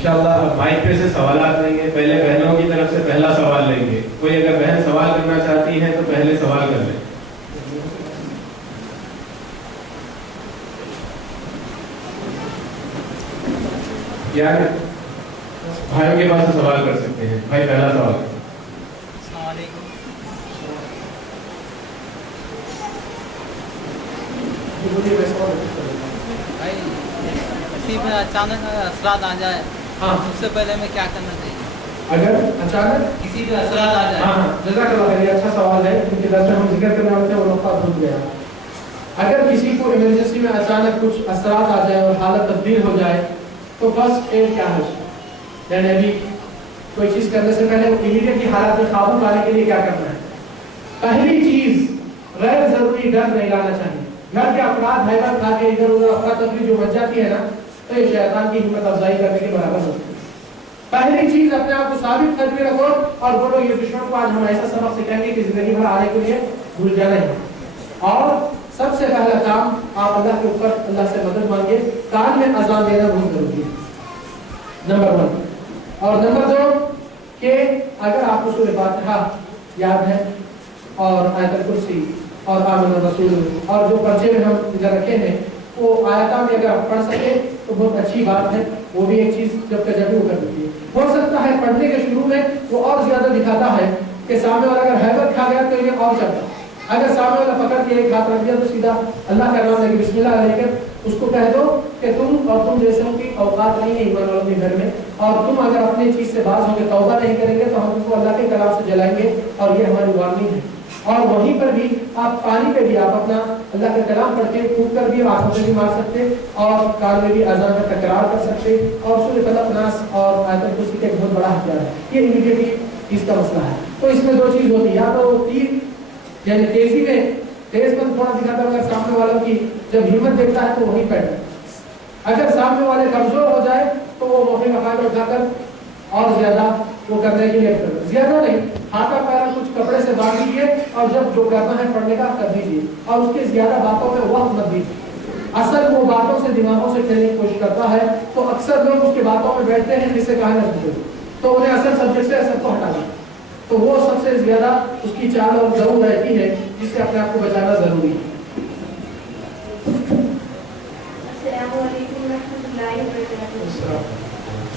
انشاءاللہ اب مائک پہ سے سوالات لیں گے. پہلے بہنوں کی طرف سے پہلا سوال لیں گے. کوئی اگر بہن سوال کرنا چاہتی ہے تو پہلے سوال کر لیں. یا بھائیوں کے پاس سوال کر سکتے ہیں. بھائی پہلا سوال. السلام علیکم. بھائی کسی میں اچانک اثرات آ جائے اس سے پہلے میں کیا کرنا چاہیے؟ اگر اچانک کسی بھی اثرات آ جائے. جزاک اللہ خیر. یہ اچھا سوال ہے کیونکہ درس میں ہم ذکر کرنے والے تھے وہ نقطہ بھول گیا. اگر کسی کو ایمرجنسی میں اچانک کچھ اثرات آ جائے اور حالت تبدیل ہو جائے تو فرسٹ ایڈ کیا ہے؟ یعنی ابھی کوئی چیز کرنے سے پہلے امیڈیٹلی حالات میں قابو پانے کے لیے کیا کرنا ہے؟ پہلی چیز غیر ضروری ڈر نہیں لانا چاہیے. گھر کے افراد ہیبت کھا کے ادھر ادھر افراتفری جو مچ جاتی ہے نا تو یہ شیطان کی ہمت افزائی کرنے کے برابر ہوتی ہے. پہلی چیز اپنے آپ کو ثابت کر کے رکھو اور بولو یہ دشمن کو آج ہم ایسا سبق سکھائیں گے کہ زندگی بھر آنے کے لیے بھول جانا ہے. اور سب سے پہلا کام آپ اللہ کے اوپر اللہ سے مدد مانگے. کان میں اذان دینا بہت ضروری ہے نمبر 1. اور نمبر 2 کہ اگر آپ کو سورہ فاتحہ یاد ہے اور آیت الکرسی اور آمن الرسول اور جو پرچے میں ہم ادھر رکھے ہیں وہ آیتاں میں اگر آپ پڑھ سکے تو بہت اچھی بات ہے. وہ بھی ایک چیز جب تجربہ وہ کر دیتی ہے. ہو سکتا ہے پڑھنے کے شروع میں وہ اور زیادہ دکھاتا ہے کہ سامنے والا اگر ہیبت کھا گیا تو یہ اور چلتا. اگر سامنے والا پکڑ کے ایک ہاتھ رکھ دیا تو سیدھا اللہ کا نام لے کے بسم اللہ لے کر اس کو کہہ دو کہ تم اور تم جیسے کی اوقات نہیں ہے ایمان والوں کے گھر میں اور تم اگر اپنی چیز سے باز ہو کے توبہ نہیں کریں گے تو ہم تم کو اللہ کے کلام سے جلائیں گے اور یہ ہماری وارننگ ہے. اور وہیں پر بھی آپ پانی پہ بھی آپ اپنا اللہ کا کلام پڑھ کے پھونک کر بھی آنکھوں سے بھی مار سکتے اور کان میں بھی اذان کا تکرار کر سکتے اور سورہ فلق ناس اور آیت الکرسی کا ایک بہت بڑا ہتھیار ہے. یہ امیڈیٹلی اس کا مسئلہ ہے. تو اس میں 2 چیز ہوتی ہے یا تو تیر یعنی تیزی میں تیز پر تھوڑا دکھاتا ہے. اگر سامنے والوں کی جب ہمت دیکھتا ہے تو وہیں بیٹھتا ہے. اگر سامنے والے کمزور ہو جائے تو وہ موقع کا فائدہ اٹھا کر اور زیادہ وہ کرنے کے لیے زیادہ نہیں ہاتھا پیرا کچھ کپڑے سے باندھ دیجیے اور جب جو کرنا ہے پڑھنے کا کر دیجیے اور اس کی زیادہ باتوں میں وقت مت دیجیے. اصل وہ باتوں سے دماغوں سے کھیلنے کی کوشش کرتا ہے تو اکثر لوگ اس کی باتوں میں بیٹھتے ہیں جس سے کہا نہ سکتے تو انہیں اصل سبجیکٹ سے اصل کو ہٹا دیں. تو وہ سب سے زیادہ اس کی چال اور ضرور رہتی ہے جس سے اپنے آپ کو بچانا ضروری ہے. السلام علیکم ورحمۃ اللہ وبرکاتہ.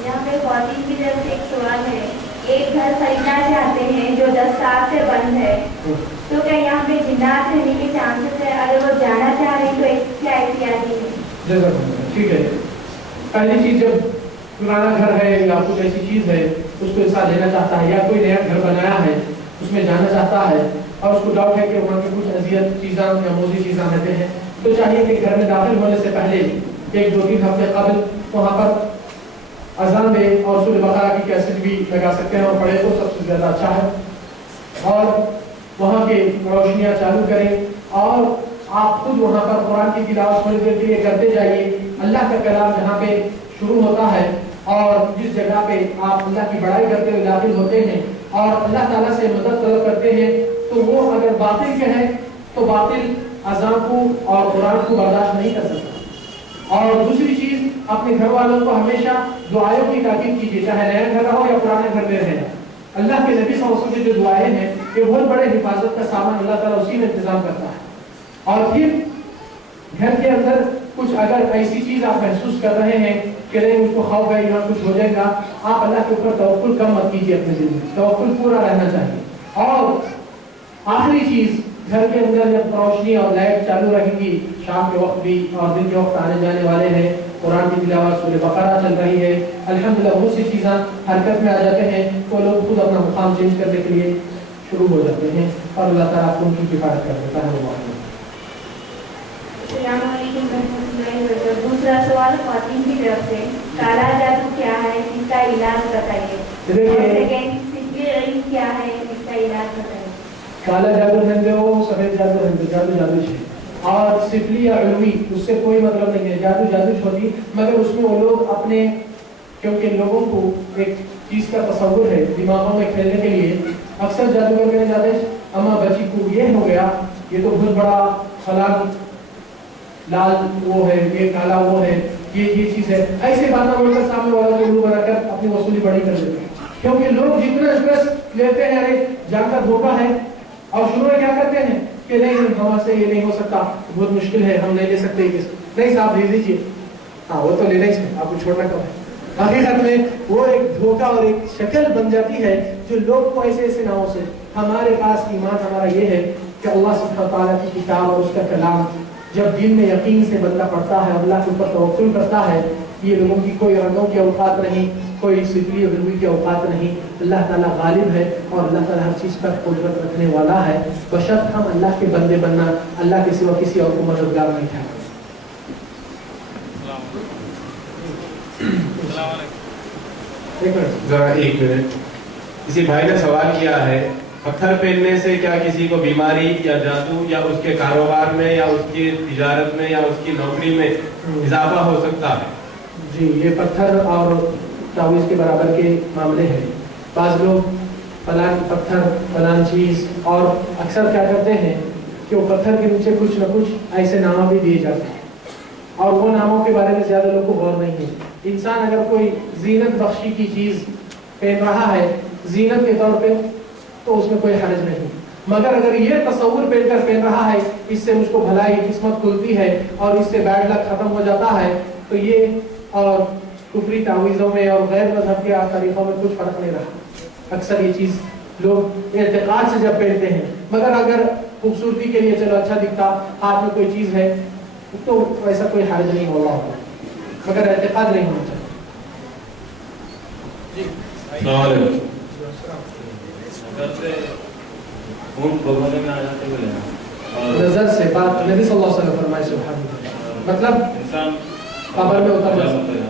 یہاں پہ خواتین کی طرف ایک سوال ہے. ایک گھر خریدنا چاہتے ہیں جو 10 سال سے بند ہے تو کیا یہاں پہ جنات رہنے کے چانسز ہے؟ اگر وہ جانا چاہ رہے ہیں تو کیا احتیاط ہے؟ ٹھیک ہے. پہلی چیز جب پرانا گھر ہے یا کچھ ایسی چیز ہے اس کو انسان لینا چاہتا ہے یا کوئی نیا گھر بنایا ہے اس میں جانا چاہتا ہے اور اس کو ڈاؤٹ ہے کہ وہاں کی کچھ اذیت چیزاں یا موزی چیزاں رہتے ہیں تو چاہیے کہ گھر میں داخل ہونے سے پہلے 1-2-3 ہفتے قبل وہاں پر اذان دے اور سورہ بقرہ کی کیسٹ بھی لگا سکتے ہیں اور پڑھے تو سب سے زیادہ اچھا ہے. اور وہاں کے روشنیاں چالو کریں اور آپ خود وہاں پر قرآن کی تلاوت تھوڑی دیر کے لیے کرتے جائیے. اللہ کا کلام جہاں پہ شروع ہوتا ہے اور جس جگہ پہ آپ اللہ کی بڑائی کرتے ہوئے داخل ہوتے ہیں اور اللہ تعالیٰ سے مدد طلب کرتے ہیں تو وہ اگر باطل کے ہیں تو باطل اذان کو اور قرآن کو برداشت نہیں کر سکتا. اور دوسری چیز اپنے گھر والوں کو ہمیشہ دعائوں کی تاکید کیجیے چاہے نیا گھر ہو یا پرانے گھر میں رہے. اللہ کے نبی صلی اللہ علیہ وسلم کی جو دعائیں ہیں یہ بہت بڑے حفاظت کا سامان اللہ تعالیٰ اسی میں انتظام کرتا ہے. اور پھر گھر کے اندر کچھ اگر ایسی چیز آپ محسوس کر رہے ہیں کہ نہیں مجھ کو خوف ہے یہاں کچھ ہو جائے گا آپ اللہ کے اوپر توکل کم مت کیجیے. اپنے دل میں توکل پورا رہنا چاہیے. اور آخری چیز گھر کے اندر جب روشنی اور لائٹ چالو رہے گی شام کے وقت بھی اور دن کے وقت آنے جانے والے ہیں قرآن کی تلاوت سورہ بقرہ چل رہی ہے الحمدللہ بہت سی چیزیں حرکت میں آ جاتے ہیں تو لوگ خود اپنا مقام چینج کرنے کے لیے شروع ہو جاتے ہیں اور اللہ تعالیٰ آپ کو ان کی کفایت کر دیتا ہے. السلام علیکم ورحمۃ اللہ وبرکاتہ. دوسرا سوال خواتین کی طرف سے کالا جادو کیا ہے اس کا علاج بتائیے. سیکرٹ کیا ہے اس کا علاج بتائیے. کالا جادو ہے وہ سفید جادو ہے جادو ہے اور سفلی یا علوی اس سے کوئی مطلب نہیں ہے. جادو ہوتی مگر اس میں وہ لوگ اپنے کیونکہ لوگوں کو ایک چیز کا تصور ہے دماغوں میں کھیلنے کے لیے اکثر جادوگر کہنے جاتے ہیں اما بچی کو یہ ہو گیا یہ تو بہت بڑا فلاں لال وہ ہے یہ کالا وہ ہے یہ چیز ہے. ایسے باتیں بول کر سامنے والوں کو الو بنا کر اپنی وصولی بڑی کر دیتے ہیں. کیونکہ لوگ جتنا اسٹریس لیتے ہیں ارے جان کا دھوکہ ہے, اور شروع میں کیا کرتے ہیں کہ نہیں ہمارے سے یہ نہیں ہو سکتا, بہت مشکل ہے, ہم نہیں لے سکتے. نہیں صاحب لے لیجیے, ہاں وہ تو لینا ہی چاہیے, آپ کو چھوڑنا کب ہے. حقیقت میں وہ ایک دھوکہ اور ایک شکل بن جاتی ہے جو لوگ کو ایسے ایسے ناموں سے. ہمارے پاس ایمان ہمارا یہ ہے کہ اللہ سبحانہ تعالیٰ کی کتاب اور اس کا کلام جب دل میں یقین سے بندہ پڑھتا ہے, اللہ کے اوپر توکل کرتا ہے, یہ لوگوں کی کوئی رنگوں کی اوقات نہیں, کوئی سفلی غلوی کی اوقات نہیں. اللہ تعالیٰ غالب ہے اور اللہ تعالیٰ ہر چیز پر قدرت رکھنے والا ہے. بشرط ہم اللہ کے بندے بننا, اللہ کے سوا کسی اور کو مددگار نہیں ٹھہرانا. ذرا ایک منٹ, کسی بھائی نے سوال کیا ہے پتھر پہننے سے کیا کسی کو بیماری یا جادو یا اس کے کاروبار میں یا اس کی تجارت میں یا اس کی نوکری میں اضافہ ہو سکتا ہے؟ جی, یہ پتھر اور تعویذ کے برابر کے معاملے ہیں. بعض لوگ فلاں پتھر فلاں چیز, اور اکثر کیا کرتے ہیں کہ وہ پتھر کے نیچے کچھ نہ کچھ ایسے نامہ بھی دیے جاتے ہیں, اور وہ ناموں کے بارے میں زیادہ لوگ کو غور نہیں ہے. انسان اگر کوئی زینت بخشی کی چیز پہن رہا ہے زینت کے طور پہ تو اس میں کوئی حرج نہیں, مگر اگر یہ تصور پہن کر پہن رہا ہے اس سے مجھ کو بھلائی قسمت کھلتی ہے اور اس سے بیڈ لک ختم ہو جاتا ہے, تو یہ اور کفری تعویذوں میں اور غیر مذہب کے طریقوں میں کچھ فرق نہیں رہا. اکثر یہ چیز لوگ اعتقاد سے جب پہنتے ہیں, مگر اگر خوبصورتی کے لیے چلو اچھا دکھتا ہاتھ میں کوئی چیز ہے تو ایسا کوئی حرج نہیں ہوگا, مگر اعتقاد نہیں ہونا چاہیے. نظر سے بات نبی صلی اللہ علیہ وسلم فرمائے سبحان اللہ, مطلب قبر میں اتر جاتا ہے.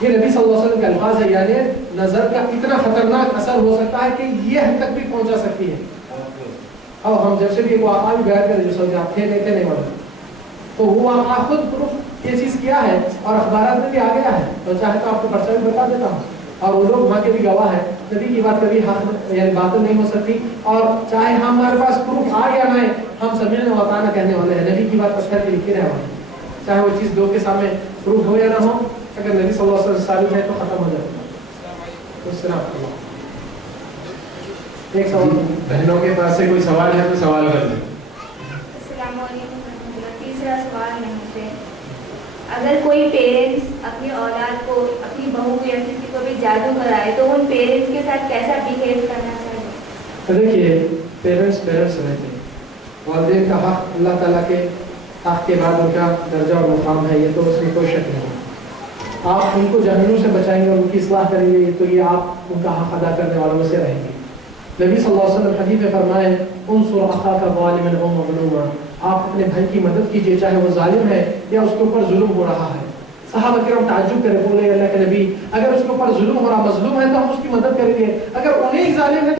یہ نبی صلی اللہ علیہ وسلم کے الفاظ ہے, یعنی نظر کا اتنا خطرناک اثر ہو سکتا ہے کہ یہ حد تک بھی پہنچا سکتی ہے. اور ہم جب سے بھی وہ آقا بھی بیان کرے جو سمجھے آپ تھے نہیں معلوم, تو وہ آقا خود پروف یہ چیز کیا ہے اور اخبارات میں بھی آ گیا ہے, تو چاہے تو آپ کو پرچہ بھی بتا دیتا ہوں, اور وہ لوگ وہاں کے بھی گواہ ہیں. نبی کی بات کبھی حق یعنی باطل نہیں ہو سکتی, اور چاہے ہمارے پاس پروف آ یا نہ, ہم سمجھنے و عطانا کہنے والے ہیں. نبی کی بات پتھر کے لکھی رہے والے, چاہے وہ چیز لوگ کے سامنے پروف ہو یا نہ ہو, اگر نبی صلی اللہ علیہ وسلم ثابت ہے تو ختم ہو جائے گا. ایک سوال بہنوں کے پاس سے کوئی سوال ہے تو سوال کر لیں. السلام علیکم. تیسرا سوال ہے مجھ سے, اگر کوئی پیرنٹس اپنی اولاد کو, اپنی بہو کو یا کسی کو بھی جادو کرائے تو ان پیرنٹس کے ساتھ کیسا بیہیو کرنا چاہیے؟ دیکھیے پیرنٹس رہتے ہیں, والدین کا حق اللہ تعالیٰ کے حق کے بعد ان کا درجہ اور مقام ہے, یہ تو اس میں کوئی شک نہیں. آپ ان کو جہنم سے بچائیں گے اور ان کی اصلاح کریں گے تو یہ آپ ان کا حق ادا کرنے والوں میں سے رہیں گے. نبی صلی اللہ علیہ وسلم حدیث میں فرمائے انصر اخاک ظالما او مظلوما, آپ اپنے بھائی کی مدد کیجیے چاہے وہ ظالم ہے یا اس کے اوپر ظلم ہو رہا ہے. صحابہ کرام تعجب کرے, بولے اللہ کے نبی اگر اس کے اوپر ظلم ہو رہا, مظلوم ہے تو ہم اس کی مدد کریں گے, اگر انہیں ظالم ہے